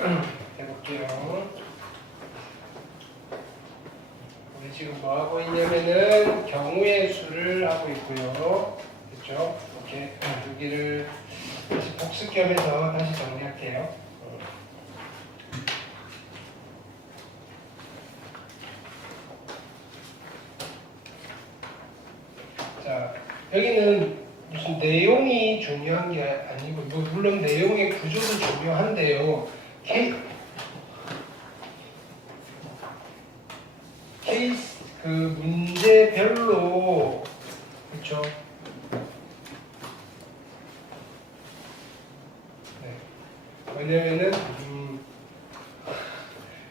해볼게요. 우리 지금 뭐 하고 있냐면은 경우의 수를 하고 있고요. 그렇죠? 이렇게 여기를 다시 복습 겸해서 다시 정리할게요. 자, 여기는 무슨 내용이 중요한 게 아니고, 물론 내용의 구조도 중요한데요. 케이스, 그 문제별로, 그쵸? 네. 왜냐면은,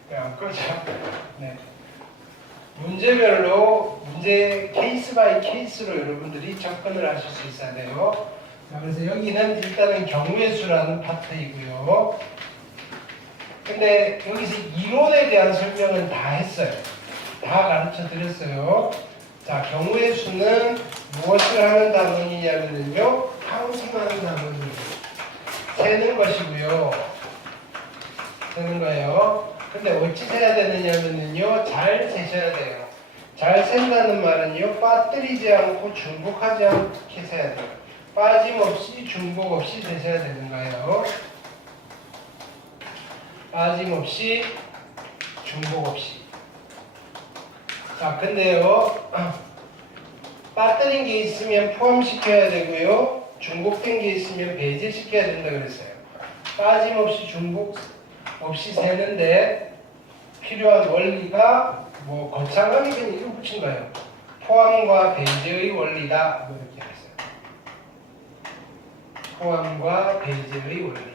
그냥 꺼져. 네. 문제별로 문제 케이스 바이 케이스로 여러분들이 접근을 하실 수 있어야 돼요. 자, 그래서 여기는 일단은 경우의 수라는 파트이고요. 근데 여기서 이론에 대한 설명은 다 했어요. 다 가르쳐 드렸어요. 자, 경우의 수는 무엇을 하는 단원이냐면요, 카운팅하는 단원이에요. 세는 것이고요. 세는 거예요. 근데 어찌 세야 되느냐면요, 잘 세셔야 돼요. 잘 센다는 말은요, 빠뜨리지 않고 중복하지 않게 세야 돼요. 빠짐없이 중복 없이 세셔야 되는 거예요. 빠짐없이 중복 없이. 자, 근데요, 빠뜨린 게 있으면 포함시켜야 되고요, 중복된 게 있으면 배제시켜야 된다 그랬어요. 빠짐없이 중복 없이 세는데 필요한 원리가 뭐 거창하게 그냥 이름 붙인 거예요. 포함과 배제의 원리다. 이렇게 했어요. 포함과 배제의 원리.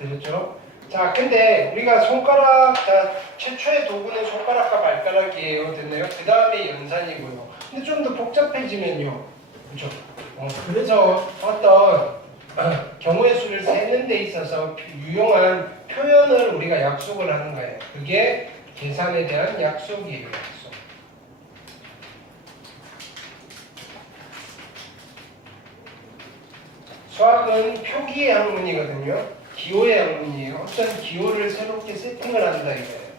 되셨죠? 자, 근데 우리가 손가락, 자, 최초의 도구는 손가락과 발가락이에요. 됐나요? 그 다음에 연산이고요. 근데 좀 더 복잡해지면요. 그렇죠? 그래서 어떤 경우의 수를 세는 데 있어서 유용한 표현을 우리가 약속을 하는 거예요. 그게 계산에 대한 약속이에요. 약속. 수학은 표기의 학문이거든요. 기호의 학문이에요. 어떤 기호를 새롭게 세팅을 한다 이거예요.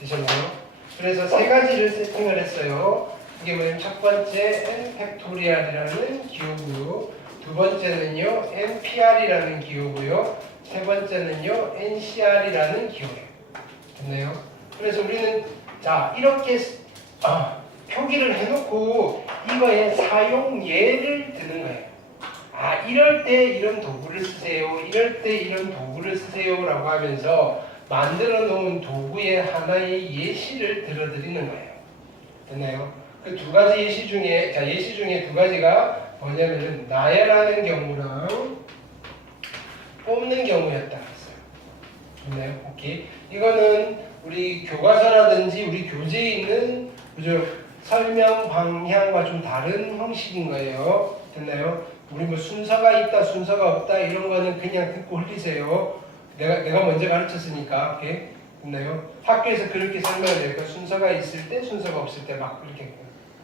되셨나요? 그래서 세 가지를 세팅을 했어요. 이게 뭐냐면 첫 번째 n 팩토리얼이라는 기호고요. 두 번째는요 npr이라는 기호고요. 세 번째는요 ncr이라는 기호예요. 됐나요? 그래서 우리는 자 이렇게 표기를 해놓고 이거의 사용 예를 드는 거예요. 아, 이럴 때 이런 도구를 쓰세요. 이럴 때 이런 도구를 쓰세요. 라고 하면서 만들어 놓은 도구의 하나의 예시를 들어드리는 거예요. 됐나요? 그 두 가지 예시 중에, 자, 예시 중에 두 가지가 뭐냐면은 나열하는 경우랑 뽑는 경우였다 했어요. 됐나요? 오케이. 이거는 우리 교과서라든지 우리 교재에 있는 그죠? 설명 방향과 좀 다른 형식인 거예요. 됐나요? 우리 뭐 순서가 있다, 순서가 없다 이런 거는 그냥 듣고 흘리세요. 내가 먼저 가르쳤으니까, 오케이? 됐나요? 학교에서 그렇게 설명을 해요. 순서가 있을 때, 순서가 없을 때 막 그렇게,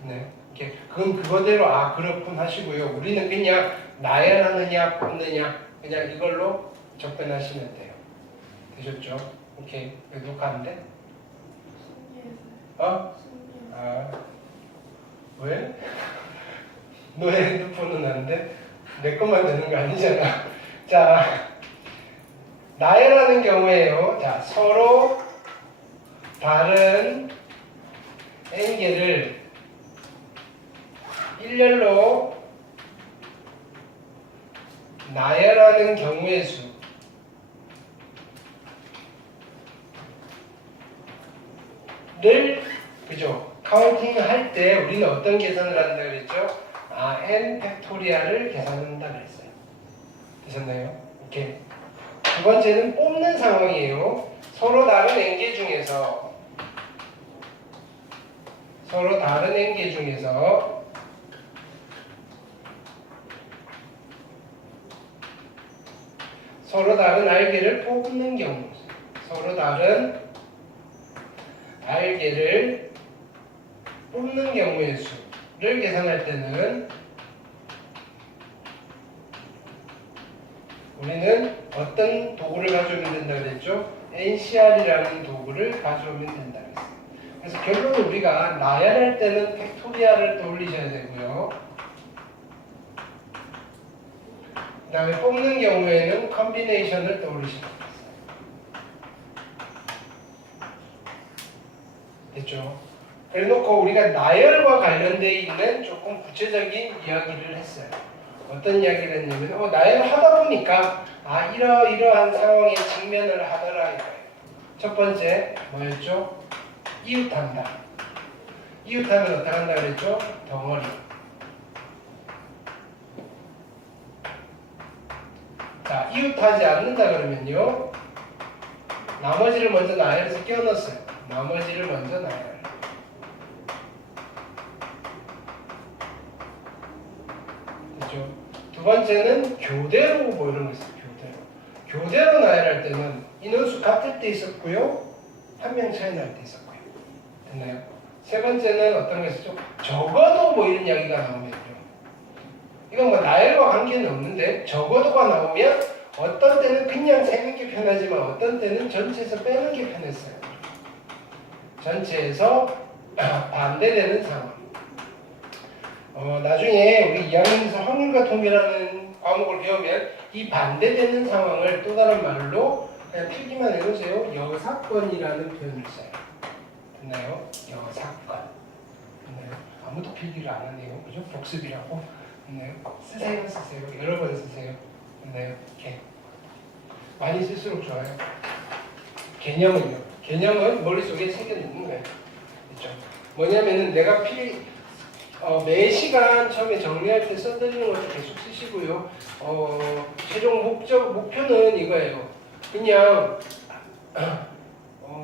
됐나요? 이렇게 그건 그거대로 아 그렇군 하시고요. 우리는 그냥 나열하느냐, 뽑느냐 그냥 이걸로 접근하시면 돼요. 되셨죠? 오케이. 여기 녹화하는데? 어? 아 왜? 너의 핸드폰은 안 돼? 내 것만 되는 거 아니잖아. 자, 나열하는 경우에요. 자, 서로 다른 n개를 일렬로 나열하는 경우의 수를 그죠? 카운팅 할 때 우리는 어떤 계산을 한다 그랬죠? 아, n 팩토리얼을 계산한다 그랬어요. 되셨나요? 오케이. 두 번째는 뽑는 상황이에요. 서로 다른 n개 중에서 서로 다른 n개 중에서 서로 다른 r개를 뽑는 경우, 서로 다른 r개를 뽑는 경우의 수를 계산할 때는 우리는 어떤 도구를 가져오면 된다 그랬죠? NCR이라는 도구를 가져오면 된다 그랬어요. 그래서 결론은 우리가 나열할 때는 팩토리얼을 떠올리셔야 되고요. 그 다음에 뽑는 경우에는 컨비네이션을 떠올리셔야 돼요. 됐죠? 그래놓고 우리가 나열과 관련되어 있는 조금 구체적인 이야기를 했어요. 어떤 이야기를 했냐면 나열을 하다 보니까 이러이러한 상황에 직면을 하더라 이거예요. 첫 번째 뭐였죠? 이웃한다. 이웃하면 어떻게 한다 그랬죠? 덩어리. 자, 이웃하지 않는다 그러면요. 나머지를 먼저 나열해서 끼워넣었어요. 나머지를 먼저 나열. 됐죠? 두 번째는 교대로 뭐 이런 거 있어요. 교대로 나열할 때는 인원수 같을 때 있었고요. 한 명 차이 날 때 있었고요. 됐나요? 세 번째는 어떤 거 있었죠? 적어도 뭐 이런 이야기가 나오면요. 이건 뭐 나열과 관계는 없는데 적어도가 나오면 어떤 때는 그냥 세는 게 편하지만 어떤 때는 전체에서 빼는 게 편했어요. 전체에서 반대되는 상황. 나중에 우리 2학년에서 확률과 통계라는 과목을 배우면 이 반대되는 상황을 또 다른 말로 그냥 필기만 해놓으세요. 여사건이라는 표현을 써요. 됐나요? 여사건. 됐나요? 아무도 필기를 안 하네요. 그죠? 복습이라고. 됐나요? 쓰세요. 여러 번 쓰세요. 됐나요? 이렇게. 많이 쓸수록 좋아요. 개념은요. 개념은 머릿속에 새겨놓는 거예요. 그렇죠? 뭐냐면은 내가 매 시간 처음에 정리할 때 써드리는 것도 계속 쓰시고요. 최종 목표는 이거예요. 그냥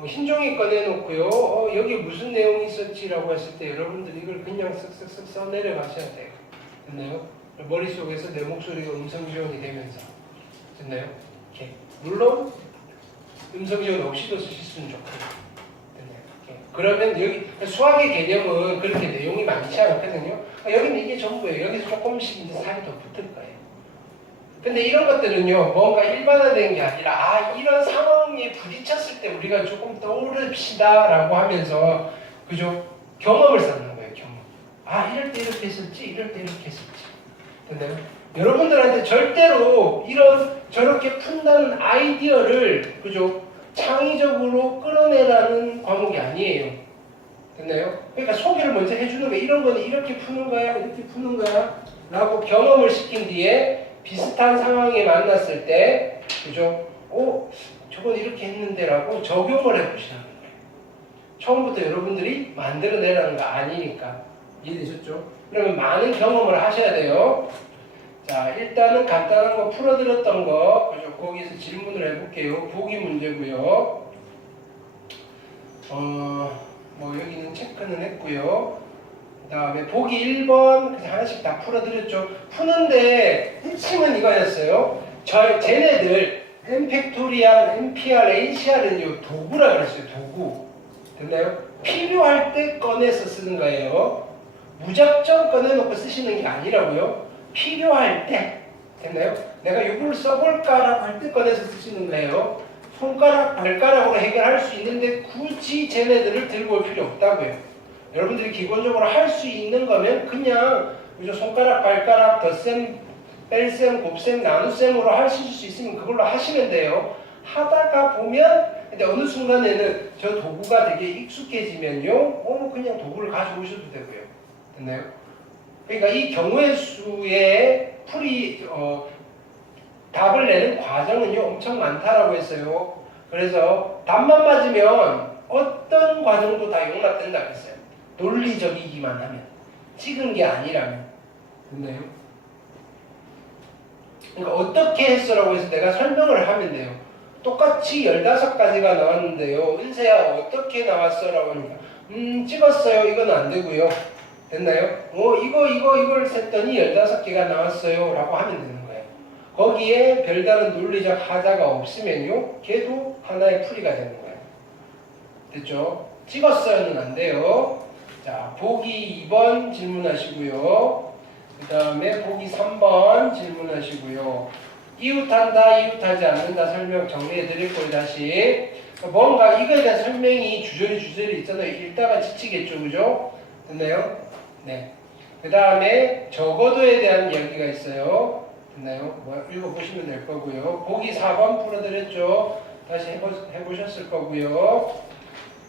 흰 종이 꺼내놓고요. 여기 무슨 내용이 있었지라고 했을 때 여러분들이 이걸 그냥 쓱쓱쓱 써내려 가셔야 돼요. 됐나요? 머릿속에서 내 목소리가 음성지원이 되면서. 됐나요? 이렇게. 물론 음성지원 없이도 쓰실 수는 좋고요. 그러면 여기 수학의 개념은 그렇게 내용이 많지 않거든요. 여기는 이게 전부예요. 여기서 조금씩 이제 살이 더 붙을 거예요. 근데 이런 것들은요, 뭔가 일반화된 게 아니라 이런 상황에 부딪혔을 때 우리가 조금 떠오릅시다라고 하면서 그죠? 경험을 쌓는 거예요. 경험. 이럴 때 이렇게 했었지, 이럴 때 이렇게 했었지. 근데 여러분들한테 절대로 저렇게 푼다는 아이디어를 그죠? 창의적으로 끌어내라는 과목이 아니에요. 됐나요? 그러니까 소개를 먼저 해주는 거예요. 이런 거는 이렇게 푸는 거야, 이렇게 푸는 거야 라고 경험을 시킨 뒤에 비슷한 상황에 만났을 때 그죠? 저건 이렇게 했는데 라고 적용을 해보시는 거예요. 처음부터 여러분들이 만들어내라는 거 아니니까. 이해되셨죠? 그러면 많은 경험을 하셔야 돼요. 자, 일단은 간단한 거 풀어드렸던 거, 그죠? 거기서 질문을 해볼게요. 보기 문제고요. 여기는 체크는 했고요. 그 다음에 보기 1번, 그래서 하나씩 다 풀어드렸죠. 푸는데 핵심은 이거였어요. 쟤네들, N팩토리얼, NPR, NCR은요, 도구라 그랬어요. 도구. 됐나요? 필요할 때 꺼내서 쓰는 거예요. 무작정 꺼내놓고 쓰시는 게 아니라고요. 필요할 때. 됐나요? 내가 이걸 써볼까라고 할 때 꺼내서 쓰시는 거예요. 손가락, 발가락으로 해결할 수 있는데 굳이 쟤네들을 들고 올 필요 없다고요. 여러분들이 기본적으로 할 수 있는 거면 그냥 손가락, 발가락, 덧셈, 뺄셈, 곱셈, 나눗셈으로 하실 수 있으면 그걸로 하시면 돼요. 하다가 보면 근데 어느 순간에는 저 도구가 되게 익숙해지면요. 그냥 도구를 가져오셔도 되고요. 됐나요? 그러니까 이 경우의 수의 답을 내는 과정은요 엄청 많다라고 했어요. 그래서 답만 맞으면 어떤 과정도 다 용납된다고 했어요. 논리적이기만 하면. 찍은 게 아니라면. 됐나요? 그러니까 어떻게 했어라고 해서 내가 설명을 하면 돼요. 똑같이 15가지가 나왔는데요. 은세야 어떻게 나왔어라고 하니까 찍었어요. 이건 안 되고요. 됐나요? 이걸 셌더니 15개가 나왔어요. 라고 하면 되는 거예요. 거기에 별다른 논리적 하자가 없으면요. 걔도 하나의 풀이가 되는 거예요. 됐죠? 찍었어요는 안 돼요. 자, 보기 2번 질문하시고요. 그 다음에 보기 3번 질문하시고요. 이웃한다, 이웃하지 않는다 설명 정리해 드릴 거예요. 다시 뭔가 이거에 대한 설명이 주저리 있잖아요. 읽다가 지치겠죠, 그죠? 됐나요? 네. 그 다음에 적어도에 대한 이야기가 있어요. 됐나요? 뭐 읽어보시면 될 거고요. 보기 4번 풀어드렸죠. 다시 해보셨을 거고요.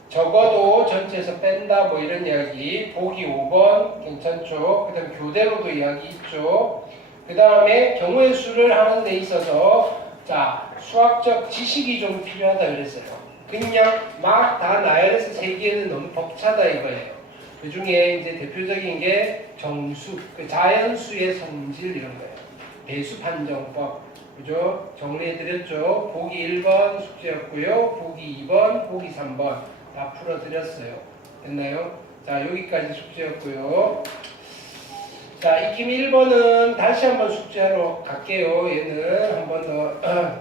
적어도 전체에서 뺀다 뭐 이런 이야기. 보기 5번 괜찮죠. 그 다음에 교대로도 이야기 있죠. 그 다음에 경우의 수를 하는 데 있어서 자 수학적 지식이 좀 필요하다 그랬어요. 그냥 막 다 나열해서 세기에는 너무 벅차다 이거예요. 그 중에 이제 대표적인 게 정수, 그 자연수의 성질 이런 거예요. 배수 판정법, 그죠? 정리해드렸죠. 보기 1번 숙제였고요. 보기 2번, 보기 3번 다 풀어드렸어요. 됐나요? 자 여기까지 숙제였고요. 자, 익힘 1번은 다시 한번 숙제하러 갈게요. 얘는 한 번 더,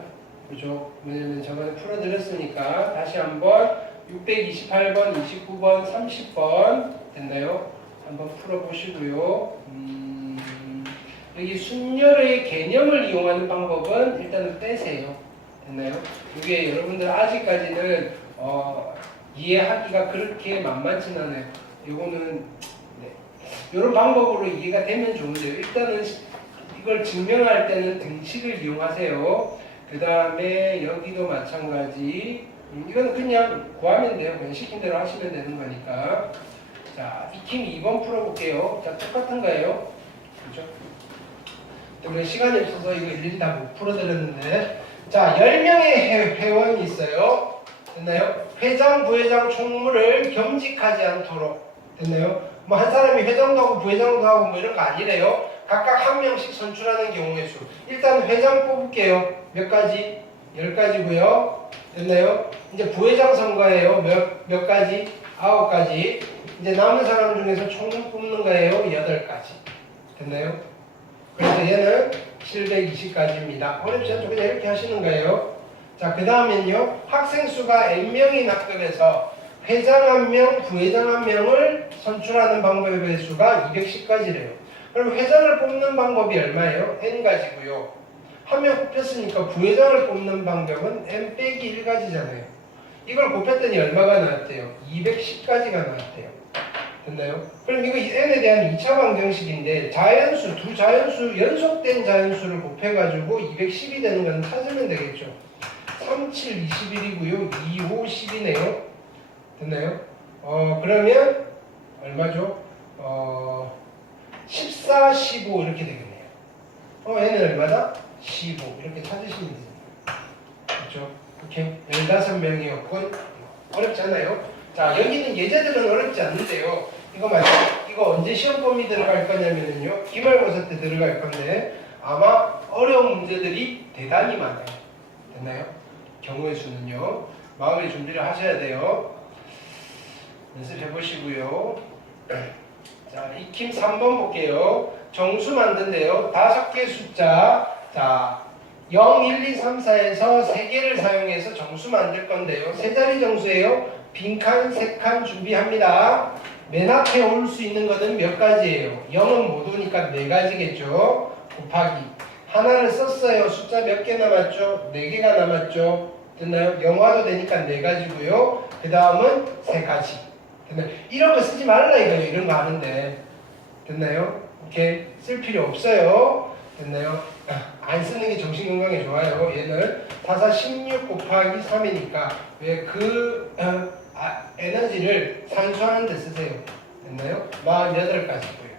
그죠? 왜냐면 저번에 풀어드렸으니까 다시 한번 628번, 29번, 30번 됐나요? 한번 풀어보시고요. 여기 순열의 개념을 이용하는 방법은 일단은 빼세요. 됐나요? 이게 여러분들 아직까지는 이해하기가 그렇게 만만치 않아요. 이거는 이런 방법으로 이해가 되면 좋은데요. 일단은 이걸 증명할 때는 등식을 이용하세요. 그 다음에 여기도 마찬가지. 이건 그냥 구하면 돼요. 그냥 시킨 대로 하시면 되는 거니까. 자, 익힘 2번 풀어볼게요. 자, 똑같은 거예요. 그죠? 때문에 시간이 없어서 이거 일일이 다 못 풀어드렸는데. 자, 10명의 회원이 있어요. 됐나요? 회장, 부회장, 총무를 겸직하지 않도록. 됐나요? 뭐 한 사람이 회장도 하고 부회장도 하고 뭐 이런 거 아니래요. 각각 한 명씩 선출하는 경우의 수. 일단 회장 뽑을게요. 몇 가지? 10가지고요. 됐나요? 이제 부회장 선거예요. 몇 가지? 9가지. 이제 남은 사람 중에서 총무 뽑는 거예요. 8가지. 됐나요? 그래서 얘는 720가지입니다. 어렵지 않죠? 그냥 이렇게 하시는 거예요. 자, 그 다음엔요. 학생 수가 N명인 학급에서 회장 1명, 부회장 1명을 선출하는 방법의 수가 210가지래요. 그럼 회장을 뽑는 방법이 얼마예요? N가지고요. 한 명 뽑혔으니까 부회장을 뽑는 방법은 N 빼기 1가지잖아요. 이걸 곱했더니 얼마가 나왔대요? 210가지가 나왔대요. 됐나요? 그럼 이거 N에 대한 2차 방정식인데 자연수, 두 자연수, 연속된 자연수를 곱해가지고 210이 되는 건 찾으면 되겠죠. 3, 7, 21이고요. 2, 5, 10이네요. 됐나요? 그러면 얼마죠? 14, 15 이렇게 되겠네요. 얘는 얼마다? 15 이렇게 찾으시면 됩니다. 그렇죠? 이렇게 15명이었군. 어렵지 않아요? 자, 여기는 예제들은 어렵지 않는데요. 이거 언제 시험 범위 들어갈 거냐면요. 기말고사 때 들어갈 건데 아마 어려운 문제들이 대단히 많아요. 됐나요? 경우의 수는요. 마음의 준비를 하셔야 돼요. 연습해 보시고요. 자, 익힘 3번 볼게요. 정수 만든대요. 5개 숫자. 자, 0, 1, 2, 3, 4에서 3개를 사용해서 정수 만들 건데요. 세 자리 정수예요. 빈칸 3칸 준비합니다. 맨 앞에 올 수 있는 것은 몇 가지예요? 0은 못 오니까 4가지겠죠. 곱하기. 하나를 썼어요. 숫자 몇 개 남았죠? 4개가 남았죠. 됐나요? 영화도 되니까 4가지고요. 그 다음은 3가지. 됐나요? 이런 거 쓰지 말라 이거예요. 이런 거 하는데. 됐나요? 이렇게 쓸 필요 없어요. 됐나요? 안 쓰는 게 정신건강에 좋아요. 얘는 4, 16 곱하기 3이니까 왜 에너지를 산수하는 데 쓰세요. 됐나요? 48가지고요.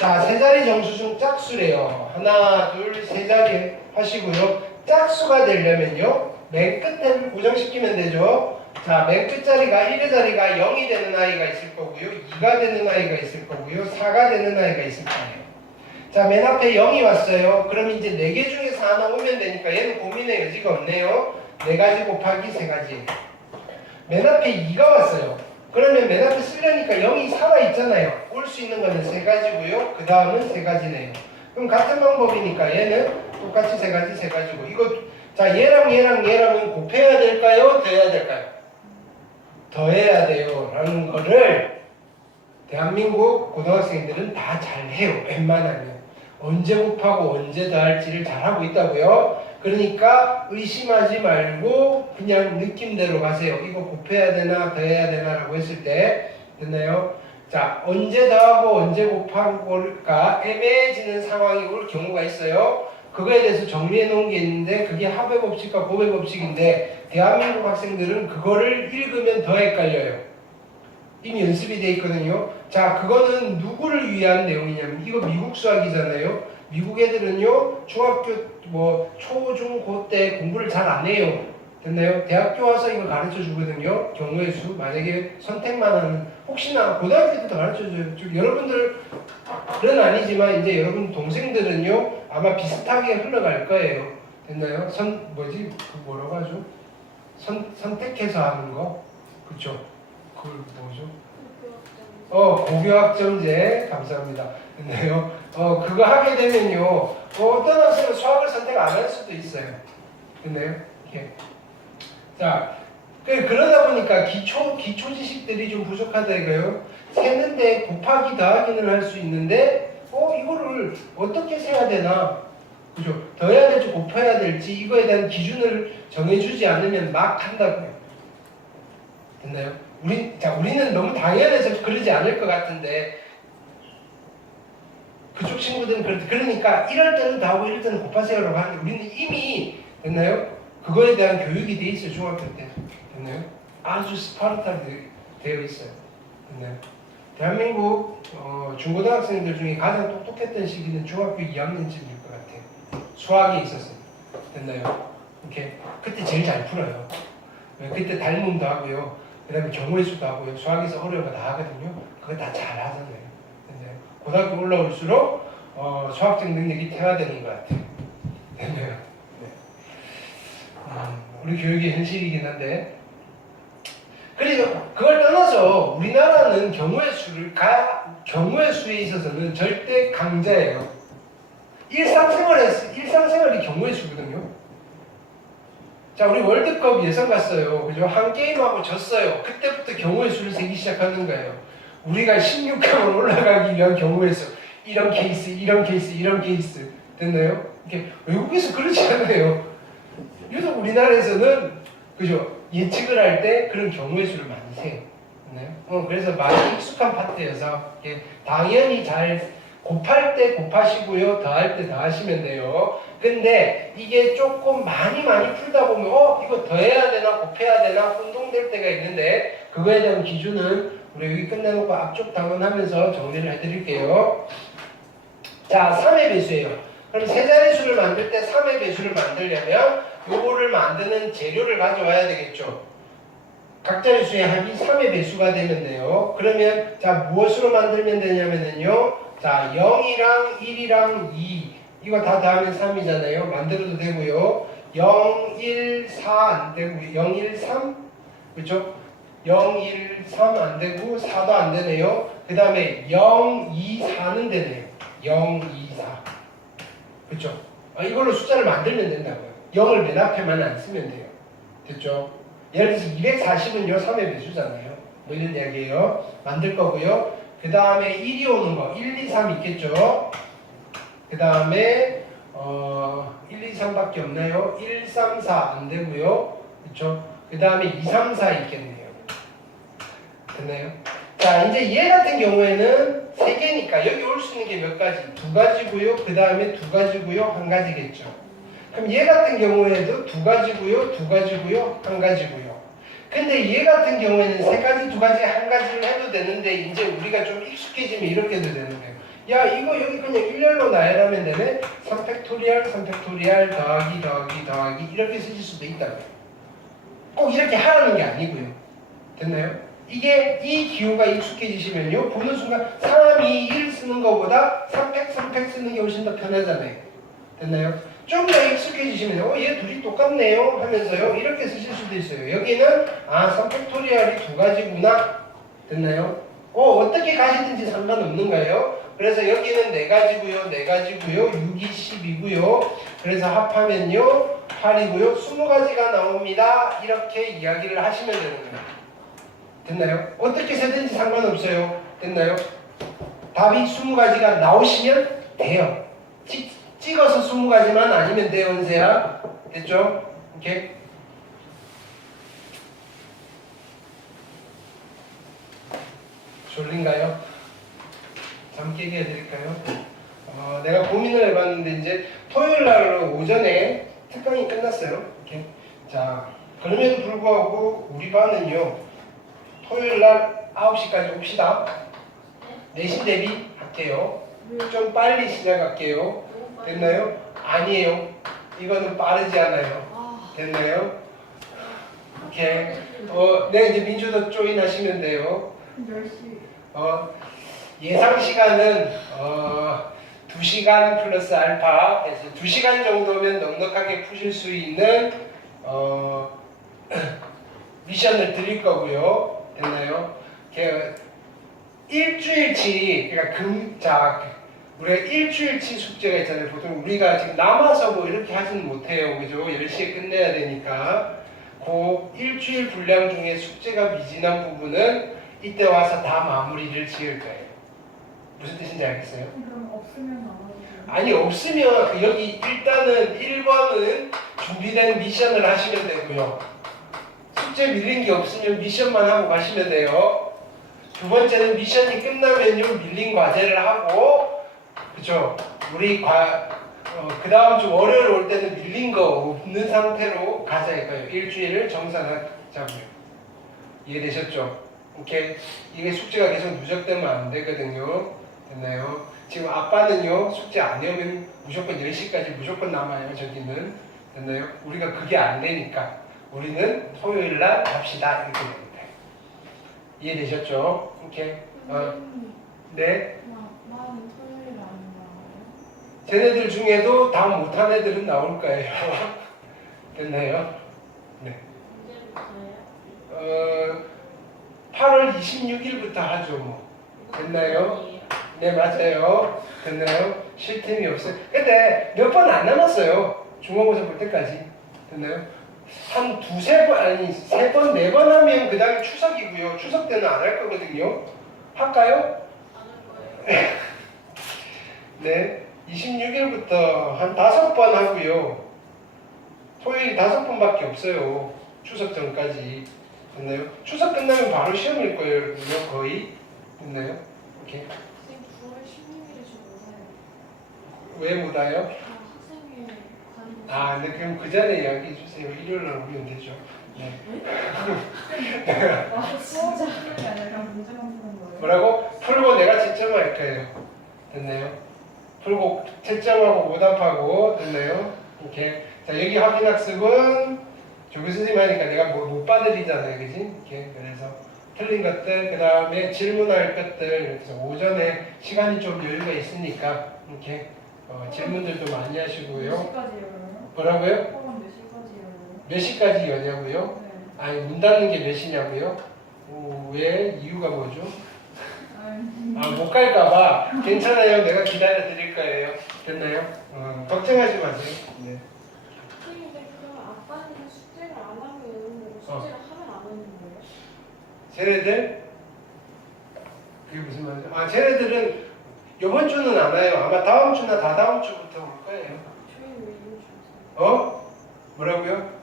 자, 세 자리 정수 중 짝수래요. 하나, 둘, 세 자리 하시고요. 짝수가 되려면요. 맨 끝에 고정시키면 되죠. 자, 맨 끝자리가 1의 자리가 0이 되는 아이가 있을 거고요. 2가 되는 아이가 있을 거고요. 4가 되는 아이가 있을 거예요. 자, 맨 앞에 0이 왔어요. 그럼 이제 4개 중에서 하나 오면 되니까 얘는 고민의 여지가 없네요. 4가지 곱하기 3가지. 맨 앞에 2가 왔어요. 그러면 맨 앞에 쓰려니까 0이 살아있잖아요. 올 수 있는 거는 3가지고요. 그 다음은 3가지네요. 그럼 같은 방법이니까 얘는 똑같이 3가지, 3가지고. 이거, 자, 얘랑은 곱해야 될까요? 더해야 될까요? 더해야 돼요. 라는 거를 대한민국 고등학생들은 다 잘해요. 웬만하면. 언제 곱하고 언제 더할지를 잘하고 있다고요. 그러니까 의심하지 말고 그냥 느낌대로 가세요. 이거 곱해야 되나 더해야 되나 라고 했을 때 됐나요? 자, 언제 더하고 언제 곱하고가 애매해지는 상황이 올 경우가 있어요. 그거에 대해서 정리해 놓은 게 있는데 그게 합의 법칙과 곱의 법칙인데 대한민국 학생들은 그거를 읽으면 더 헷갈려요. 이미 연습이 돼 있거든요. 자, 그거는 누구를 위한 내용이냐면 이거 미국 수학이잖아요. 미국 애들은요 중학교 뭐 초, 중, 고 때 공부를 잘 안 해요. 됐나요? 대학교 와서 이거 가르쳐 주거든요. 경우의 수. 만약에 선택만 하는 혹시나 고등학교 때도 가르쳐 줘요. 여러분들은 아니지만 이제 여러분 동생들은요 아마 비슷하게 흘러갈 거예요. 됐나요? 그 뭐라고 하죠? 선택해서 하는 거. 그쵸? 그걸 뭐죠? 고교학점제. 감사합니다. 됐나요? 그거 하게 되면요 어떤 학생은 수학을 선택 안 할 수도 있어요. 됐나요? 이렇게. 자, 그러다 보니까 기초 지식들이 좀 부족하다 이거요. 세는데 곱하기 더하기는 할 수 있는데 이거를 어떻게 세야 되나? 그죠? 더해야 될지 곱해야 될지 이거에 대한 기준을 정해주지 않으면 막 한다고요. 됐나요? 우리는 너무 당연해서 그러지 않을 것 같은데 그쪽 친구들은 그러니까 이럴 때는 더하고 이럴 때는 곱하세요라고 하는데 우리는 이미 됐나요? 그거에 대한 교육이 돼 있어요. 중학교 때. 됐나요? 아주 스파르타로 되어 있어요. 됐나요? 대한민국 중고등학생들 중에 가장 똑똑했던 시기는 중학교 2학년쯤일 것 같아요. 수학에 있었어요. 됐나요? 이렇게 그때 제일 잘 풀어요. 그때 닮음도 하고요. 그 다음에 경우의 수도 하고요. 수학에서 어려운 거 다 하거든요. 그거 다 잘 하잖아요. 됐나요? 고등학교 올라올수록 수학적 능력이 퇴화되는 것 같아요. 됐나요? 우리 교육의 현실이긴 한데 그리고 그걸 떠나서 우리나라는 경우의 수에 있어서는 절대 강자예요. 일상생활이 경우의 수거든요. 자, 우리 월드컵 예선 갔어요. 그죠? 한 게임하고 졌어요. 그때부터 경우의 수를 세기 시작하는 거예요. 우리가 16강으로 올라가기 위한 경우의 수. 이런 케이스. 됐나요? 이렇게 외국에서 그렇지 않아요. 유독 우리나라에서는 그죠? 예측을 할 때 그런 경우의 수를 많이 세요. 네? 그래서 많이 익숙한 파트여서 당연히 잘 곱할 때 곱하시고요. 더할 때 더하시면 돼요. 근데 이게 조금 많이 풀다 보면 이거 더해야 되나 곱해야 되나 혼동될 때가 있는데 그거에 대한 기준은 우리 여기 끝내놓고 앞쪽 당원하면서 정리를 해드릴게요. 자, 3의 배수예요. 그럼 세 자릿수를 만들 때 3의 배수를 만들려면 요거를 만드는 재료를 가져와야 되겠죠. 각 자릿수의 합이 3의 배수가 되면 돼요. 그러면 자 무엇으로 만들면 되냐면요. 자 0이랑 1이랑 2 이거 다 더하면 3이잖아요. 만들어도 되고요. 0, 1, 4 안 되고 0, 1, 3 그렇죠? 0, 1, 3 안 되고 4도 안 되네요. 그 다음에 0, 2, 4는 되네요. 0, 2, 4 그렇죠? 이걸로 숫자를 만들면 된다고요. 0을 맨 앞에만 안 쓰면 돼요. 됐죠? 예를 들어서 240은요 3의 배수잖아요. 뭐 이런 이야기예요. 만들 거고요. 그 다음에 1이 오는 거 1, 2, 3 있겠죠? 그 다음에 1, 2, 3밖에 없나요? 1, 3, 4 안 되고요. 그렇죠? 그 다음에 2, 3, 4 있겠네요. 됐나요? 자, 이제 얘 같은 경우에는 3개니까 여기 올 수 있는 게 몇 가지? 2가지고요. 그 다음에 2가지고요. 1가지겠죠. 그럼 얘 같은 경우에도 2가지고요. 2가지고요. 1가지고요. 근데 얘 같은 경우에는 3가지, 2가지, 1가지를 해도 되는데 이제 우리가 좀 익숙해지면 이렇게 해도 되는 거예요. 야, 이거 여기 그냥 일렬로 나열하면 되네. 3팩토리얼, 3팩토리얼, 더하기 이렇게 쓰실 수도 있다고요. 꼭 이렇게 하라는 게 아니고요. 됐나요? 이 기호가 익숙해지시면요. 보는 순간 사람이 1 쓰는 것보다 3팩 쓰는 게 훨씬 더 편하잖아요. 됐나요? 좀 더 익숙해지시면 얘 둘이 똑같네요 하면서요. 이렇게 쓰실 수도 있어요. 여기는 3팩토리얼이 2가지구나. 됐나요? 어떻게 가시든지 상관없는 거예요. 그래서 여기는 4가지고요. 6이 10이고요. 그래서 합하면요. 8이고요. 20가지가 나옵니다. 이렇게 이야기를 하시면 되는 거예요. 됐나요? 어떻게 세든지 상관없어요. 됐나요? 답이 20가지가 나오시면 돼요. 찍어서 20가지만 아니면 돼, 은세야. 됐죠? 오케이? 졸린가요? 잠 깨게 해드릴까요? 내가 고민을 해봤는데 이제 토요일 날 오전에 특강이 끝났어요. 이렇게. 자, 그럼에도 불구하고 우리 반은요 토요일 날 9시까지 옵시다. 내신 대비 할게요. 좀 빨리 시작할게요. 됐나요? 아니에요. 이거는 빠르지 않아요. 됐나요? 오케이. 네, 이제 민주도 조인 하시면 돼요. 10시. 예상 시간은 2시간 플러스 알파 해서 2시간 정도면 넉넉하게 푸실 수 있는 미션을 드릴 거고요. 됐나요? 일주일치, 그러니까 우리가 일주일치 숙제가 있잖아요. 보통 우리가 지금 남아서 뭐 이렇게 하지는 못해요. 그죠? 10시에 끝내야 되니까. 그 일주일 분량 중에 숙제가 미진한 부분은 이때 와서 다 마무리를 지을 거예요. 무슨 뜻인지 알겠어요? 그럼 없으면 나와도 돼요? 아니, 없으면 여기 일단은 1번은 준비된 미션을 하시면 되고요. 숙제 밀린 게 없으면 미션만 하고 가시면 돼요. 두 번째는 미션이 끝나면요 밀린 과제를 하고, 그쵸? 우리 그 다음 주 월요일 올 때는 밀린 거 없는 상태로 가자 이거예요. 일주일을 정산하자고요. 이해되셨죠? 오케이. 이게 숙제가 계속 누적되면 안 되거든요. 됐나요? 지금 아빠는요 숙제 안 내오면 무조건 10시까지 무조건 남아요. 저기는. 됐나요? 우리가 그게 안 되니까 우리는 토요일 날 합시다 이렇게 됩니다. 이해되셨죠? 오케이. 네. 나는 토요일에 안 나와요. 쟤네들 중에도 다 못한 애들은 나올 거예요. 됐나요? 네. 언제부터요? 8월 26일부터 하죠, 뭐. 됐나요? 네, 맞아요. 됐나요? 쉴 틈이 없어요. 근데 몇 번 안 남았어요. 중간고사 볼 때까지. 됐나요? 한 두세 번, 아니, 세 번, 네 번 하면 그 다음에 추석이고요. 추석 때는 안 할 거거든요. 할까요? 안 할 거예요. 네. 26일부터 한 5번 하고요. 토요일 5번밖에 없어요. 추석 전까지. 됐나요? 추석 끝나면 바로 시험일 거예요, 거의. 됐나요? 오케이. 선생님 9월 16일에 저 못해요. 왜 못 와요? 학생회 가는 거. 네, 그럼 그 전에 이야기해 주세요. 일요일 날 오면 되죠. 네. 진짜 그런 게 아니라 그냥 문제만 푸는 거예요? 뭐라고? 풀고 내가 채점할 거예요. 됐나요? 풀고 채점하고 오답하고, 됐나요? 이렇게. 자, 여기 확인학습은 조교 선생님 하니까 내가 뭐 못 봐드리잖아요. 그지? 이렇게. 그래서 틀린 것들, 그 다음에 질문할 것들, 그래서 오전에 시간이 좀 여유가 있으니까, 이렇게 질문들도 많이 몇 하시고요. 시까지요? 뭐라고요? 학원 몇 시까지요? 몇 시까지 여냐고요? 네. 아니, 문 닫는 게 몇 시냐고요? 왜? 이유가 뭐죠? 못 갈까봐. 괜찮아요. 내가 기다려 드릴 거예요. 됐나요? 걱정하지 마세요. 네. 선생님, 근데 그럼 아빠는 숙제를 안 하면 숙제를 하면 안 오는 거예요? 쟤네들? 그게 무슨 말이죠? 쟤네들은 이번 주는 안 와요. 아마 다음 주나 다다음 주부터 올 거예요. 저희는 왜 이런 줄 알았어요? 뭐라고요?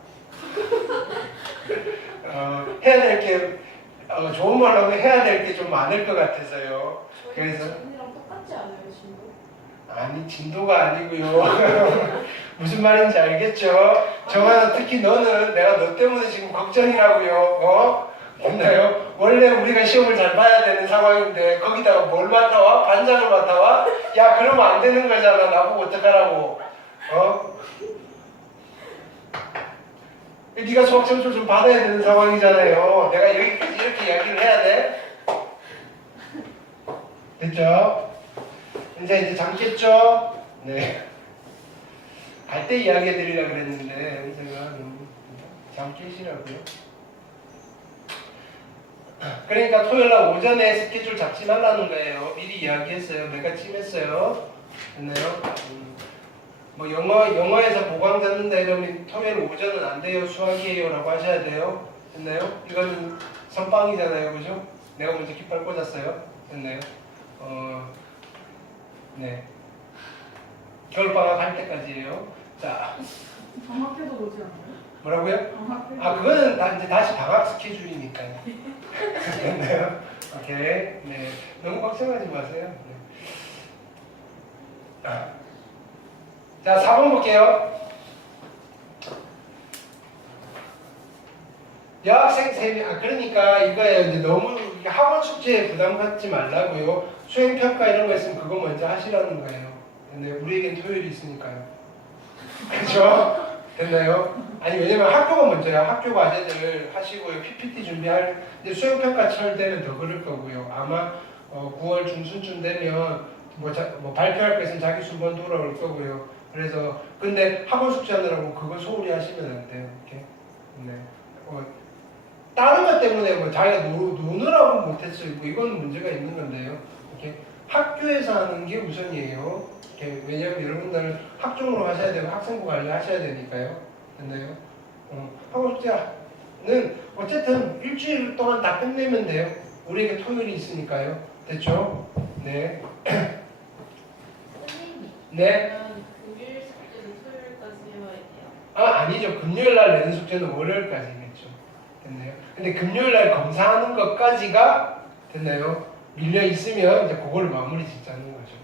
해야 될 게, 좋은 말로 하면 해야 될 게 좀 많을 것 같아서요. 그래서? 언니랑 똑같지 않아요, 진도? 아니, 진도가 아니고요. 무슨 말인지 알겠죠? 정한아, 특히 너는 내가 너 때문에 지금 걱정이라고요. 됐나요? 원래 우리가 시험을 잘 봐야 되는 상황인데 거기다가 뭘 맡아와? 반장을 맡아와? 야, 그러면 안 되는 거잖아. 나보고 어떡하라고. 네가 수학 점수 좀 받아야 되는 상황이잖아요. 내가 여기까지 이렇게 이야기를 해야 돼? 됐죠? 이제 잠깼죠? 네. 갈 때 이야기해 드리려고 그랬는데 은세가 너무 잠 깨시라고요. 그러니까 토요일날 오전에 스케줄 잡지 말라는 거예요. 미리 이야기했어요. 내가 찜했어요. 됐나요? 뭐 영어에서 보강 잡는다 이러면 토요일 오전은 안 돼요. 수학이에요 라고 하셔야 돼요. 됐나요? 이거는 선빵이잖아요. 그죠? 내가 먼저 깃발 꽂았어요. 됐나요? 네. 겨울방학 할 때까지예요. 자, 방학해도 오지 않아요? 뭐라고요? 방학해도. 아, 그거는 이제 다시 방학 스케줄이니까요. 됐나요? 오케이. 네. 너무 걱정하지 마세요. 네. 자, 4번 볼게요. 여학생 3명, 그러니까 이거예요. 이제 너무 학원 숙제에 부담 갖지 말라고요. 수행평가 이런 거 있으면 그거 먼저 하시라는 거예요. 근데 우리에겐 토요일이 있으니까요. 그죠? 됐나요? 아니, 왜냐면 학교가 먼저야. 학교 과제들 하시고요. PPT 준비할, 이제 수행평가철 되면 더 그럴 거고요. 아마 9월 중순쯤 되면 뭐 발표할 거 있으면 자기 수번 돌아올 거고요. 그래서, 근데 학원 숙제 하느라고 그거 소홀히 하시면 안 돼요. 이렇게. 네. 다른 것 때문에 뭐 자기가 노느라고 못했어요. 뭐 이건 문제가 있는 건데요. 이렇게 학교에서 하는 게 우선이에요. 이렇게 왜냐하면 여러분들 학종으로 하셔야 되고 학생부 관리하셔야 되니까요. 됐나요? 학원 숙제는 어쨌든 일주일 동안 다 끝내면 돼요. 우리에게 토요일이 있으니까요. 됐죠? 네. 선생님. 네. 그러면 금요일 숙제는 토요일까지 해와야 돼요? 아니죠. 금요일 날 내는 숙제는 월요일까지겠죠. 됐나요? 근데 금요일 날 검사하는 것까지가 됐나요? 밀려 있으면 이제 그거를 마무리 짓자는 거죠.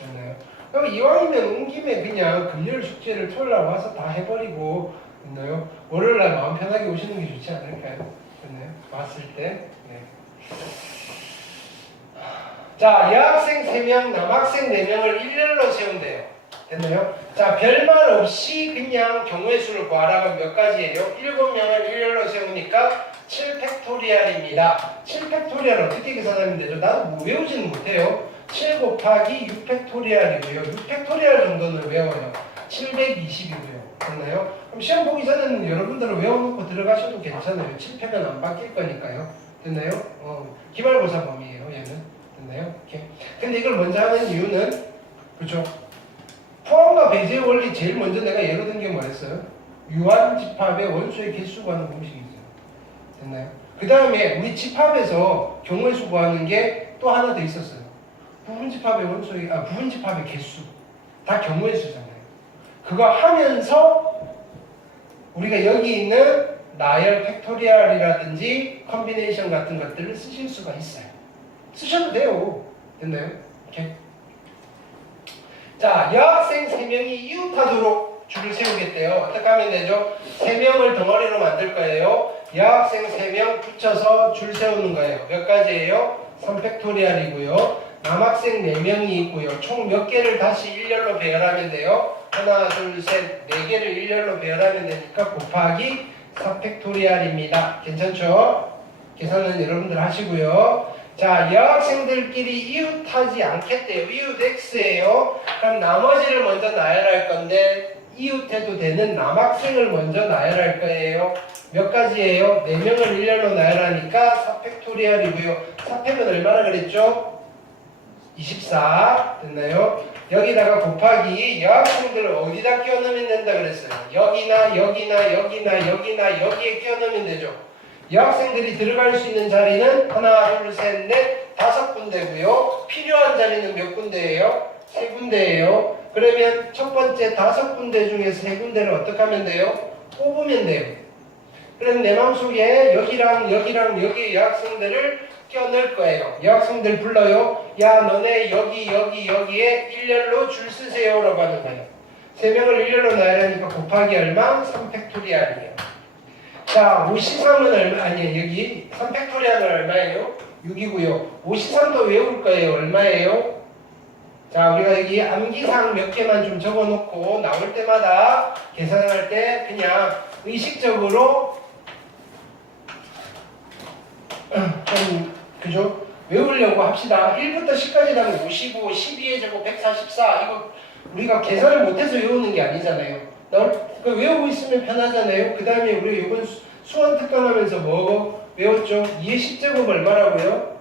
됐나요? 그럼 이왕이면 온 김에 그냥 금요일 숙제를 토요일 날 와서 다 해버리고 됐나요? 월요일 날 마음 편하게 오시는 게 좋지 않을까요? 됐나요? 왔을 때. 네. 자, 여학생 3명, 남학생 4명을 일렬로 세운대요. 됐나요? 자, 별말 없이 그냥 경우의 수를 구하라면 몇 가지예요? 7명을 일렬로 세우니까 7팩토리얼입니다. 7팩토리얼 어떻게 계산하면 되죠? 나도 뭐 외우지는 못해요. 7 곱하기 6팩토리얼이고요. 6팩토리얼 정도는 외워요. 720이고요. 됐나요? 그럼 시험 보기 전에는 여러분들은 외워놓고 들어가셔도 괜찮아요. 7팩은 안 바뀔 거니까요. 됐나요? 기말고사 범위예요, 얘는. 됐나요? 이렇게. 근데 이걸 먼저 하는 이유는, 그죠? 포함과 배제의 원리 제일 먼저 내가 예로 든 게 뭐였어요? 유한 집합의 원소의 개수 구하는 공식이 있어요. 됐나요? 그 다음에 우리 집합에서 경우의 수 구하는 게 또 하나 더 있었어요. 부분 집합의 부분 집합의 개수. 다 경우의 수잖아요. 그거 하면서 우리가 여기 있는 나열 팩토리얼이라든지 컨비네이션 같은 것들을 쓰실 수가 있어요. 쓰셔도 돼요. 됐나요? 이렇게. 자, 여학생 3명이 이웃하도록 줄을 세우겠대요. 어떻게 하면 되죠? 3명을 덩어리로 만들 거예요. 여학생 3명 붙여서 줄 세우는 거예요. 몇 가지예요? 3팩토리얼이고요. 남학생 4명이 있고요. 총 몇 개를 다시 일렬로 배열하면 돼요? 하나, 둘, 셋, 4개를 일렬로 배열하면 되니까 곱하기 4팩토리얼입니다. 괜찮죠? 계산은 여러분들 하시고요. 자, 여학생들끼리 이웃하지 않겠대요. 이웃 X예요. 그럼 나머지를 먼저 나열할 건데 이웃해도 되는 남학생을 먼저 나열할 거예요. 몇 가지예요? 4명을 일렬로 나열하니까 4팩토리얼이고요. 4팩은 얼마나 그랬죠? 24. 됐나요? 여기다가 곱하기 여학생들을 어디다 끼워 넣으면 된다 그랬어요? 여기나 여기나 여기나 여기나 여기에 끼워 넣으면 되죠. 여학생들이 들어갈 수 있는 자리는 하나, 둘, 셋, 넷, 5군데고요. 필요한 자리는 몇 군데예요? 3군데예요. 그러면 첫 번째 5군데 중에서 3군데를 어떻게 하면 돼요? 뽑으면 돼요. 그럼 내 마음속에 여기랑 여기랑 여기 여학생들을 껴넣을 거예요. 여학생들 불러요. 야, 너네 여기에 일렬로 줄 쓰세요 라고 하는 거예요. 3명을 일렬로 나열하니까 곱하기 얼마? 3팩토리얼이에요. 자, 53은 얼마? 아니에요. 여기 3팩토리얼은 얼마예요? 6이고요. 53도 외울 거예요. 얼마예요? 자, 우리가 여기 암기사항 몇 개만 좀 적어놓고 나올 때마다 계산할 때 그냥 의식적으로 좀 그죠? 외우려고 합시다. 1부터 10까지라면 55, 12의 제곱 144 이거 우리가 계산을 못해서 외우는 게 아니잖아요. 외우고 있으면 편하잖아요. 그 다음에 우리 이번 수원 특강하면서 뭐 외웠죠? 2의 10제곱 얼마라고요?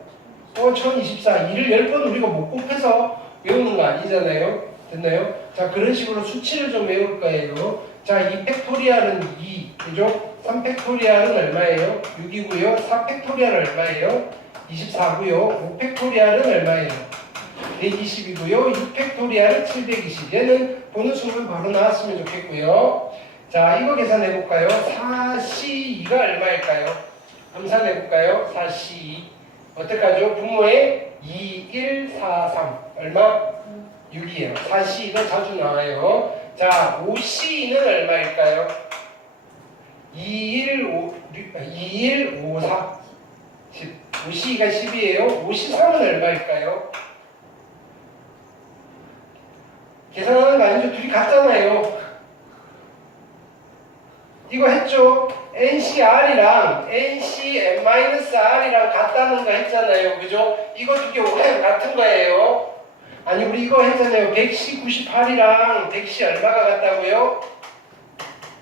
1024. 2를 10번 우리가 못 곱해서 외우는 거 아니잖아요. 됐나요? 자, 그런 식으로 수치를 좀 외울 거예요. 자, 2팩토리얼은 2. 그죠? 3팩토리얼은 얼마예요? 6이고요. 4팩토리얼은 얼마예요? 24고요. 5팩토리얼은 얼마예요? 120이고요. 6팩토리알은 720. 얘는 보는 순간 바로 나왔으면 좋겠고요. 자, 이거 계산해 볼까요? 4C2가 얼마일까요? 함산해 볼까요? 4C2. 어떡하죠? 분모에 2, 1, 4, 3. 얼마? 6이에요. 4C2가 자주 나와요. 자, 5C2는 얼마일까요? 2, 1, 5, 4. 10. 5C2가 10이에요. 5C3은 얼마일까요? 계산하는 거 아니죠? 둘이 같잖아요. 이거 했죠? NCR이랑 NCN-R이랑 같다는 거 했잖아요. 그죠? 이거 두 개 같은 거예요. 아니, 우리 이거 했잖아요. 100C 98이랑 100C 얼마가 같다고요?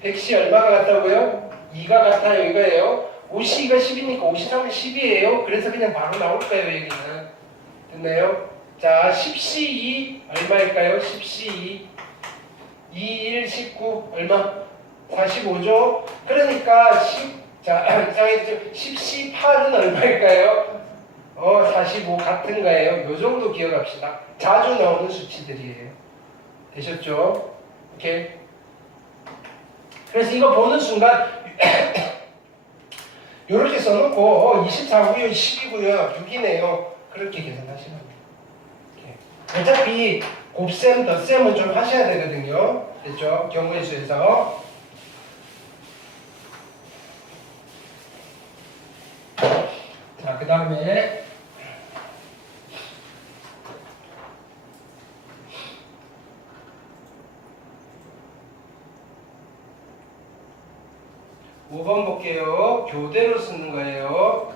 100C 얼마가 같다고요? 2가 같아요. 이거예요. 5C가 10이니까 53은 10이에요. 그래서 그냥 바로 나올 거예요. 여기는. 됐나요? 자, 10C2 얼마일까요? 10C2 2, 1, 19 얼마? 45죠? 그러니까 10C8은 얼마일까요? 45 같은 거예요. 요 정도 기억합시다. 자주 나오는 수치들이에요. 되셨죠? 오케이. 그래서 이거 보는 순간 요렇게 써놓고 24고요, 10이고요, 6이네요. 그렇게 계산하시면 돼요. 어차피 곱셈, 덧셈은 좀 하셔야 되거든요. 됐죠? 경우의 수에서. 자, 그 다음에 5번 볼게요. 교대로 쓰는 거예요.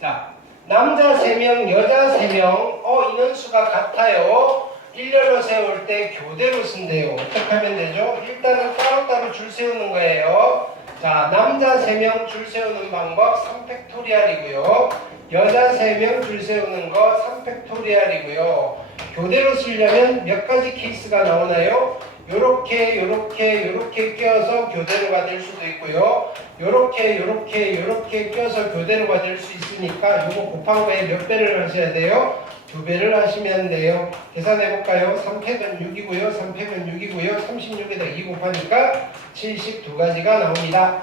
자, 남자 3명, 여자 3명, 인원수가 같아요. 일렬로 세울 때 교대로 쓴대요. 어떻게 하면 되죠? 일단은 따로따로 줄 세우는 거예요. 자, 남자 3명 줄 세우는 방법 3팩토리알이고요. 여자 3명 줄 세우는 거 3팩토리알이고요. 교대로 쓰려면 몇 가지 케이스가 나오나요? 요렇게 껴서 교대로가 될 수도 있고요. 요렇게 껴서 교대로가 될 수 있으니까 요거 곱한 거에 몇 배를 하셔야 돼요? 2배를 하시면 돼요. 계산해 볼까요? 3팩은 6이고요. 3팩은 6이고요. 36에다 2 곱하니까 72가지가 나옵니다.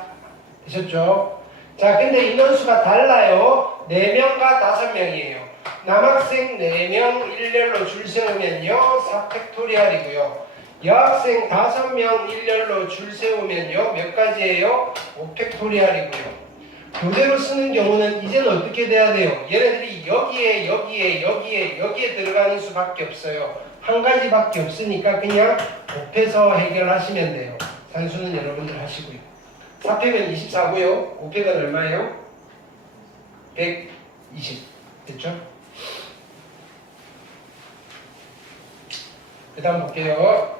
되셨죠? 자, 근데 인원수가 달라요. 4명과 5명이에요. 남학생 4명 일렬로 줄 세우면요 4팩토리알이고요. 여학생 5명 일렬로 줄 세우면요 몇 가지예요? 5팩토리알이고요. 교대로 쓰는 경우는 이제는 어떻게 돼야 돼요? 얘네들이 여기에 들어가는 수밖에 없어요. 한 가지밖에 없으니까 그냥 곱해서 해결하시면 돼요. 산수는 여러분들 하시고요. 4팩은 24고요. 5팩은 얼마예요? 120. 됐죠? 그 다음 볼게요.